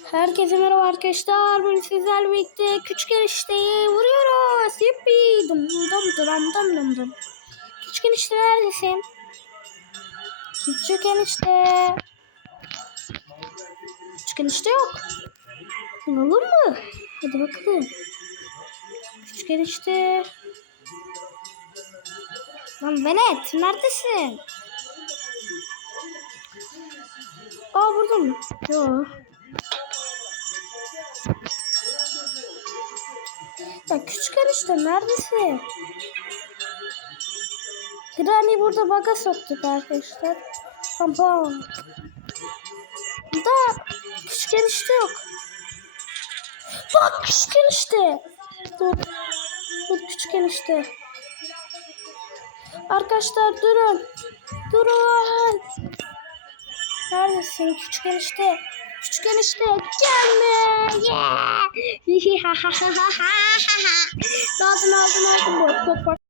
Herkese merhaba arkadaşlar. Bugün sizlerle birlikte küçük enişteyi vuruyoruz. Yippi. Dum dum dum dum dum dum. Küçük enişte neredesin? Küçük enişte. Küçük enişte yok. Bulalım mı? Hadi bakalım. Küçük enişte. Lan Benet neredesin? Aa burada mı? Yok. Ya küçük enişte neredesin? Granny burada baga soktuk arkadaşlar. Pam. Da küçük enişte yok. Bak küçük enişte. Dur. Dur küçük enişte. Arkadaşlar durun. Durun. Neredesin küçük enişte? Küçük enişte gelme. Yeah. aldım aldım aldım. Bak bak bak.